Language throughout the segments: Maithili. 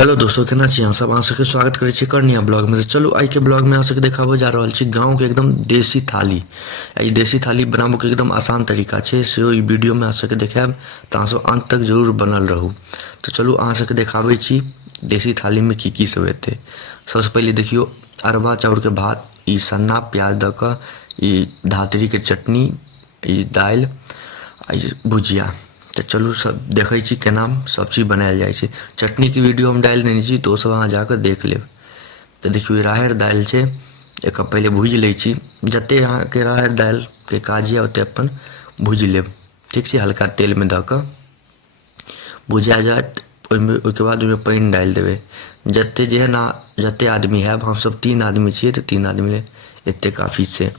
हेलो दोस्तों, केना छी अहाँ सब? अहाँ सबके स्वागत करै छी कर्णिया ब्लॉग में। चलू आइ के ब्लॉग में अहाँ सबके देखाबो जा रहल छी गाँव के एकदम देसी थाली। ई देसी थाली बनाबो के एकदम आसान तरीका छै, सेहो ई वीडियो में अहाँ सबके देखाएब, तऽ अहाँ सब अंत तक जरूर बनल रहू। तो चलू अहाँ सबके देखाबै छी देसी थाली में की सब हेतै। सबसे पहिले देखियो अरबा चाउर के भात, ई सन्ना प्याज दऽ कऽ, ई धातरी के चटनी, ई दालि आ ई भुजिया। तो चलू सब देखै छी केना सब चीज बनायल जाइ छै। चटनी के वीडियो हम डालि देने छी, तो सब अहाँ जाकऽ देख लेब। तो देखियो ई राहरि दालि छै, एकरा पहिले भूजि लै छी। जते अहाँके राहरि दालि के काज यऽ ओते अपन भूजि लेब, ठीक छै, हल्का तेल में दऽ कऽ भुजा जायत। ओहिके बाद ओहिमे पानि डालि देबै। जते आदमी हैब, हमसब 3 आदमी छियै तऽ 3 आदमी लेल एते काफ़ी छै।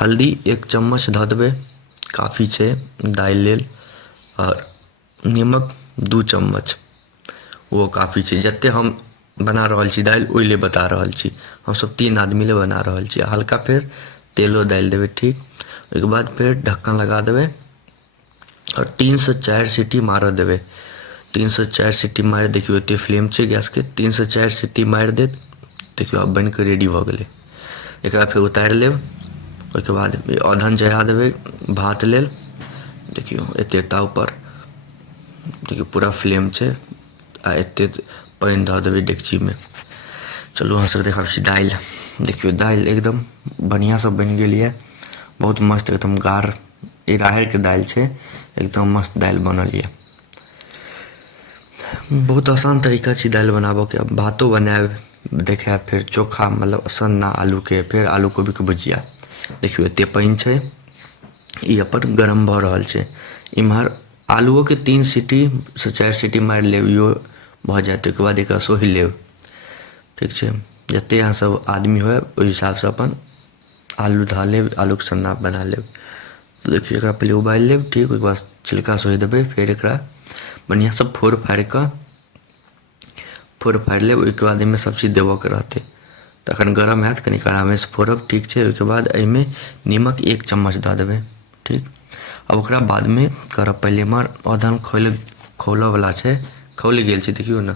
हल्दी 1 चम्मच धऽ देबै, काफ़ी छै दालि लेल। और नमक 2 चम्मच, वो काफ़ी छै। जते हम बना रहल छी दालि, ओहि लिए बता रहल छी। हमसब 3 आदमी लेल बना रहल छी। हल्का फेर तेलो डालि देबै, ठीक। ओहिके बाद फेर ढक्कन लगा देबै और 3 से 4 सीटी मारऽ देबै। 3 से 4 सीटी मारि, देखियो एते फ्लेम छै गैस के। 3 से 4 सीटी मारि देत, देखियो आब बनि कऽ रेडी भऽ गेलै। एकरा फेर उतारि लेब। ओहिके बाद औधन चढ़ा देबै भात लेल। देखियो एते ता ऊपर, देखियो पूरा फ्लेम छै। आ एते पानि धऽ देबै डेगची में। चलू अहाँ सबके देखाबै छी दालि। देखियो दालि एकदम बढ़िआँ सँ बनि गेल यऽ, बहुत मस्त एकदम गाढ़। ई राहरिके दालि छै, एकदम मस्त दालि बनल यऽ। बहुत आसान तरीका छै दालि बनाबऽके। अब भातो बनाएब, देखाएब फेर चोखा, मतलब सन्ना आलूके, फेर आलू कोबीके भुजिया। देखियो एते पानि छै, ई अपन गरम भऽ रहल छै। इम्हर आलूओ के 3 सीटी से 4 सीटी मारि लेब, इहो भऽ जायत। ओहिके बाद एकरा सोहि लेब, ठीक छै। जते अहाँ सब आदमी होयब, ओहि हिसाब से अपन आलू धऽ लेब, आलूके सन्ना बना लेब। देखियो एकरा पहिले उबालि लेब, ठीक। ओहिके बाद छिलका सोहि देबै। फेर एकरा बढ़िआँ सँ फोड़ि फाड़ि लेब। ओहिके बाद एहिमे सब चीज देबऽके रहतै। तखन गरम हैत, कनि आरामेसँ फोड़ब, ठीक छै। ओहिके बाद एहिमे नीमक 1 चम्मच दऽ देबै, ठीक। अब ओकरा बादमे करब। पहिले एम्हर औधन खौलऽवला छै, खौल गेल छै, देखियौ ने।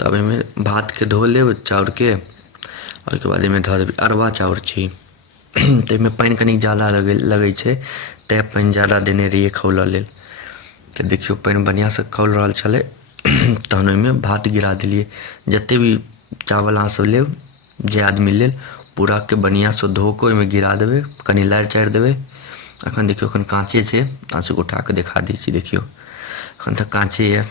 तब एहिमे भातके धो लेब, चाउरके। ओहिके बाद एहिमे धऽ देबै, अरबा चाउर छी तऽ एहिमे पानि कनि ज़्यादा लगै छै, तेँ पानि ज़्यादा देने रहियै खौलऽ लेल। तऽ देखियो पानि बढ़िआँसँ खौल रहल छलै, तहन ओहिमे भात गिरा देलियै। जते भी चावल अहाँ सब लेब, जे आदमी लेल, पूराके बढ़िआँसँ धो कऽ ओहिमे गिरा देबै, कनि लारि चारि देबै। एखन देखियौ एखन काँचे छै, अहाँ सबके उठा कऽ देखा दै छी। देखियौ एखन तक काँचे यऽ।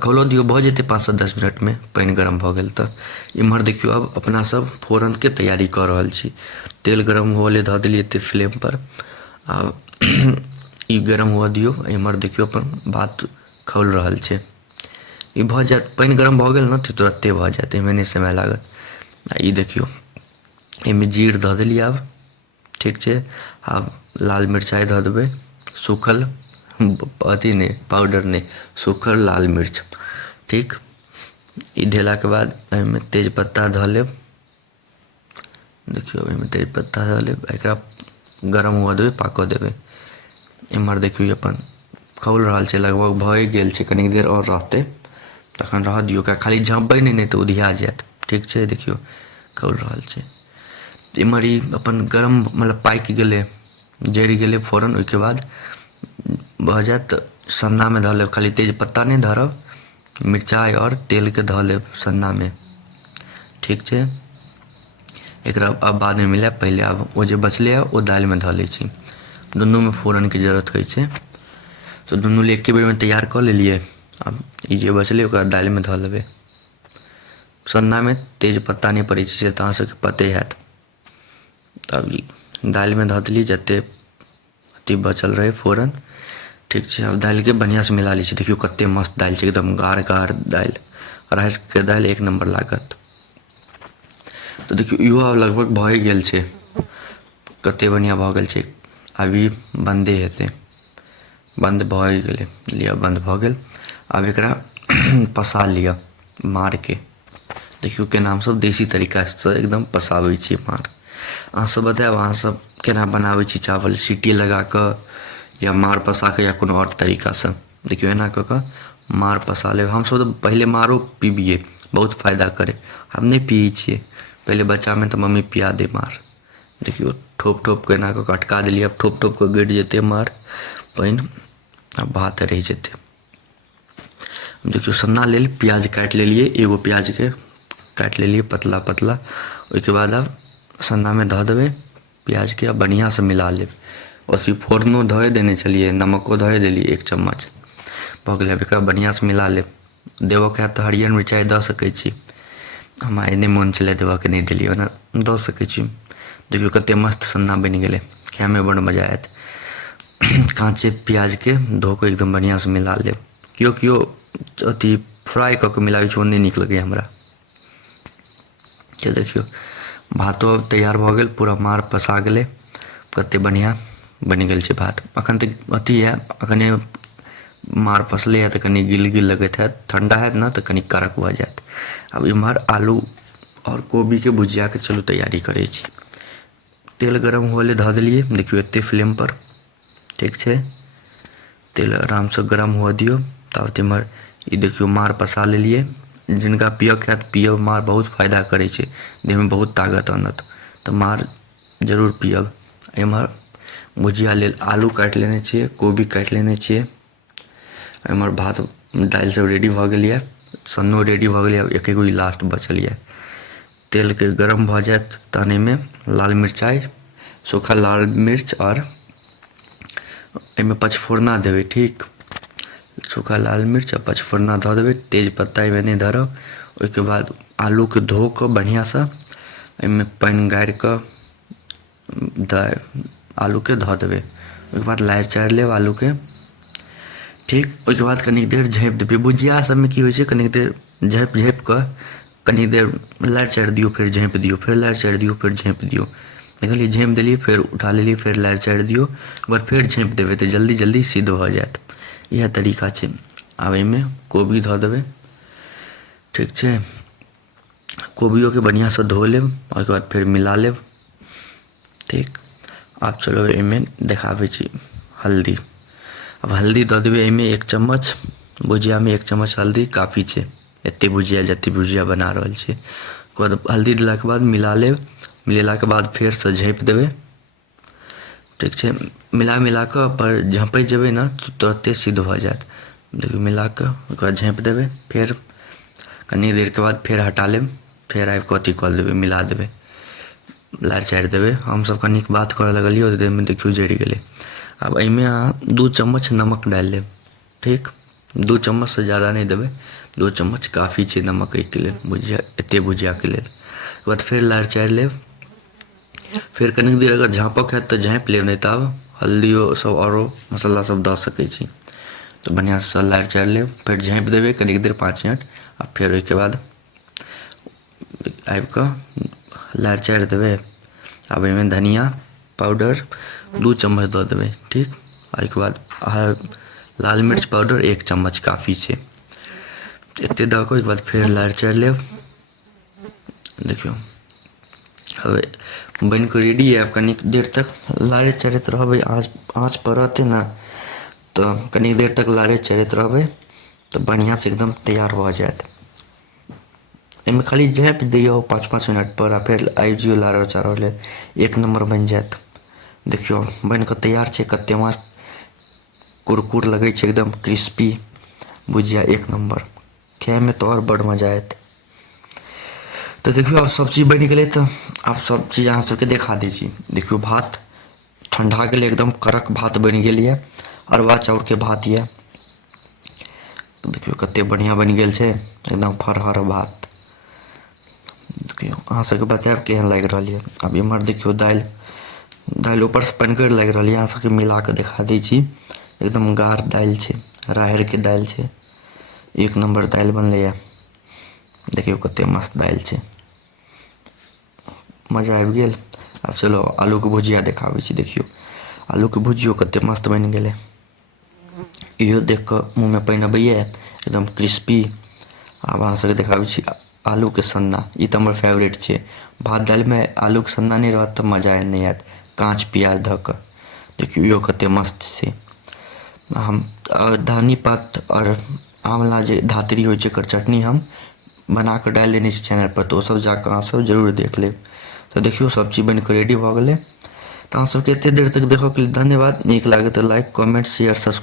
खौलऽ दियौ, भऽ जेतै 5 से 10 मिनटमे, पानि गरम भऽ गेल तऽ। इम्हर देखियौ अब अपना सब फोरनके तैयारी कऽ रहल छी। तेल गरम हुअ लेल धऽ देलियै एते फ्लेमपर। आ ई गरम हुअ दियौ। इम्हर देखियौ अपन भात खौल रहल छै। ई भऽ जायत, पानि गरम भऽ गेल ने तऽ तुरत्ते भऽ जायत, एहिमे नहि समय लागत। आ ई देखियौ एहिमे जीर दऽ देलियै आब, ठीक छै। आब लाल मिरचाइ दऽ देबै, सूखल, अथी नहि पाउडर नहि, सूखल लाल मिर्च, ठीक। ई देलाके बाद एहिमे तेजपत्ता धऽ लेब। देखियौ एहिमे तेजपत्ता धऽ लेब। एकरा गरम हुअ देबै, पाकऽ देबै। एम्हर देखियौ अपन खौल रहल छै, लगभग भए गेल छै, कनि देर आओर रहतै। तखन रहऽ दियौ, ओकरा खाली झाँपबै नहि तऽ उधिया जायत, ठीक छै। देखियौ खौल रहल छै। इम्हर ई अपन गरम, मतलब पाकि गेलै, जरि गेलै फोरन। ओहिके बाद भऽ जायत, सन्नामे धऽ लेब। खाली तेजपत्ता नहि धरब, मिरचाइ आओर तेलके धऽ लेब सन्नामे, ठीक छै। एकरा आब बादमे मिलाएब, पहिले आब ओ जे बचलै यऽ ओ दालिमे धऽ लै छी। दुनूमे फोरनके जरूरत होइ छै, तऽ दुनू एके बेरमे तैयार कऽ लेलियै। आब ई जे बचलै ओकरा दालिमे धऽ लेबै। सन्नामे तेजपत्ता नहि पड़ै छै, से तऽ अहाँ सबके पते हैत। तब ई दालिमे धऽ देलियै जतेक अथी बचल रहै फोरन, ठीक छै। आब दालिके बढ़िआँसँ मिला लै छी। देखियौ कतेक मस्त दालि छै, एकदम गाढ़ दालि। राहरिके दालि एक नम्बर लागत। तऽ देखियौ इहो आब लगभग भए गेल छै, कतेक बढ़िआँ भऽ गेल छै। आब ई बन्दे हेतै, बन्द भऽ गेलै, लिअ बन्द भऽ गेल। आब एकरा पसा लिअ मारके। देखियौ केना हमसब देसी तरीकासँ एकदम पसाबै छियै मार। अहाँसब बतायब अहाँसब केना बनाबै छी चावल, सीटी लगा कऽ या मार पसा कऽ, या कोनो आओर तरीकासँ। देखियौ एना कऽ कऽ मार पसा ले। हम सब तो पहले मारो पीबिए, बहुत फायदा करे। हम नहीं पिए छिए पहले बच्चा में, तो मम्मी पिया दे मार। देखियो ठोप ठोप के एना कऽ अटका देलिए। अब ठोप ठोप के गिर जेते मार पानि, अब भात रहि जेते। देखियो सन्ना लेल प्याज काटि लेलिए, एगो प्याज के काटि लेलिए पतला पतला। ओहिके बाद अब सन्ना में धऽ देबै प्याज के, बढ़िया से मिला लेब। अथी फोरनो धोए देने छलिए, नमको धोए देलिए 1 चम्मच, भऽ गेलै। एकरा बढ़िया से मिला लेब। देबऽके हैत तऽ हरियर मिरचाइ दऽ सकै छी, हमरा एने मोन छलै देबऽके, नहि देलिए, ओना दऽ सकै छी। देखियो कते मस्त सन्ना बनि गेलै, खाइमे बड़ मजा आयत। काँचे प्याज के धो कऽ एकदम बढ़िया से मिला लेब। केओ केओ अथी फ्राई कऽ के मिलाबै छै, ओ नहि नीक लगैए हमरा। तऽ देखियो भातो अब तैयार भऽ गेल, पूरा मार पसा गेलै, कते बढ़िया बनि गेल छै भात। अखन तऽ अथी है, अखने मार पसले है तऽ कनि गिल गिल लगैत हैत, ठंडा हैत ने तऽ कनि कड़क भऽ जायत। अब इम्हर आलू और कोबी के भुजिया के चलू तैयारी करै छी। तेल गरम हुअ ले धऽ देलिए, देखियो एते फ्लेम पर, ठीक छै। तेल आराम से गरम हुअ दियौ। तब इम्हर ई देखियो मार पसा लेलिए। जिनका पियऽके हैत पियब, मार बहुत फायदा करै छै, देहमे बहुत ताकत आनत, तऽ मार जरूर पियब। एम्हर भुजिया लेल आलू काटि लेने छियै, कोबी काटि लेने छियै। एम्हर भात दालि सब रेडी भऽ गेल यऽ, सन्नो रेडी भऽ गेल यऽ। अब एकेगो ई लास्ट बचल यऽ। तेल के गरम भऽ जायत तहन एहिमे लाल मिरचाइ, सूखा लाल मिर्च और एहिमे पचफोरना देबै, ठीक। सूखा लाल मिर्च आ पचफोरना धऽ देबै, तेज पत्ता एहिमे नहि धरब। ओहिके बाद आलूके धो कऽ बढ़िआँसँ एहिमे पानि गारि कऽ आलूके धऽ देबै। ओहिके बाद लारि चारि लेब आलूके, ठीक। ओहिके बाद कनि देर झाँपि देबै। भुजिया सबमे की होइ छै, कनि देर झाँपि कऽ कनि देर लारि चारि दियौ, फेर झाँपि दियौ, फेर लारि चारि दियौ, फेर झाँपि दियौ। देखलिए झाँपि देलिए, फेर उठा लेलिए, फेर लारि चारि दियौ, ओकर बाद फेर झाँपि देबै तऽ जल्दी जल्दी सिद्ध भऽ जायत। इएह तरीका छै। आब एहिमे कोबी धऽ देबै, ठीक छै। कोबियोके बढ़िआँसँ धो लेब, ओहिके बाद फेर मिला लेब, ठीक। आब चलो एहिमे देखाबै छी हल्दी। अब हल्दी दऽ देबै एहिमे 1 चम्मच, भुजियामे 1 चम्मच हल्दी काफ़ी छै, एते भुजिया जते भुजिया बना रहल छी। ओकर बाद हल्दी देलाके बाद मिला लेब। मिलेलाके बाद फेरसँ झाँपि देबै, ठीक छै। मिला कऽ पर झाँपैत जेबै ने तुरते सिद्ध भऽ जायत। देखियौ मिला कऽ ओकर बाद झाँपि देबै, फेर कनि देरके बाद फेर हटा लेब, फेर आबि कऽ अथी कऽ देबै, मिला देबै, लारि चारि देबै। हमसब कनिक बात करऽ लगलिए, ओहि देरमे देखियौ जरि गेलै। आब एहिमे अहाँ 2 चम्मच नमक डालि लेब, ठीक। 2 चम्मचसँ ज़्यादा नहि देबै, 2 चम्मच काफ़ी छै नमक एहिके लेल, भुजिया एते भुजियाके लेल। ओकर बाद फेर लारि चारि लेब। फेर कनि देर अगर झाँपक हैत तऽ झाँपि लेब, नहि तऽ आब हल्दियो सब औरो मसाला सब दऽ सकै छी। तऽ बढ़िआँसँ लारि चारि लेब, फेर झाँपि देबै कनि देर 5 मिनट। आ फेर ओहिके बाद आबि कऽ लारि चारि देबै। आब एहिमे धनिया पाउडर 2 चम्मच दऽ देबै, ठीक। एहिके बाद लाल मिर्च पाउडर 1 चम्मच काफ़ी छै। एते दऽ कऽ ओहिके बाद फेर लारि चारि लेब। देखियौ अब बनि कऽ रेडी है। कनि देर तक लारैत चारैत रहबै, आँच पर रहतै ने तऽ कनि देर तक लारैत चारैत रहबै तऽ बढ़िआँसँ एकदम तैयार भऽ जायत। एहिमे खाली झाँपि दियौ 5-5 मिनट पर, आ फेर आबि जइयौ लारऽ चारऽ लेल, 1 नम्बर बनि जायत। देखियौ बनि कऽ तैयार छै, कते मस्त कुरकुर लगै छै, एकदम क्रिस्पी भुजिया, 1 नम्बर। खाइमे तऽ आओर बड़ मजा आयत। तऽ देखियौ आब सब्जी बनि गेलै, तऽ आब सब चीज अहाँ सबके देखा दै छी। देखियौ भात ठंडा गेलै, एकदम कड़क भात बनि गेल यऽ, अरवा चाउरके भात यऽ। देखियौ कते बढ़िआँ बनि गेल छै, एकदम फरहर भात। देखियौ अहाँ सबके बतायब केहन लागि रहल यऽ। आब एम्हर देखियौ दालि ऊपरसँ पनिगर लागि रहल यऽ, अहाँ सबके मिला कऽ देखा दै छी। एकदम गाढ़ दालि छै, राहड़िके दालि छै, 1 नम्बर दालि बनलैए। देखियौ कते मस्त दालि छै, मजा आबि गेल। आब चलो आलूके भुजिया देखाबै छी। देखियौ आलूके भुजियो कते मस्त बनि गेलै, इहो देख कऽ मुँहमे पानि अबैए, एकदम क्रिस्पी। आब अहाँ सबके देखाबै छी आलूके सन्ना, ई तऽ हमर फेवरेट छै। भात दालिमे आलूके सन्ना नहि रहत तऽ मजा नहि आयत, काँच प्याज धऽ कऽ। देखियौ इहो कते मस्त छै। हम धनी पात और आंवला जे धातरी होइ छै एकर चटनी हम बना कऽ डालि देने छी चैनल पर, तो सब जाकऽ अहाँ सब जरूर देख लेब। तो देखियो सब चीज बनि कऽ रेडी भऽ गेलै। तो अहाँ सबके एते देर तक देखऽ के लिए धन्यवाद। नीक लागे तो लाइक, कमेंट, शेयर, सब्सक्राइब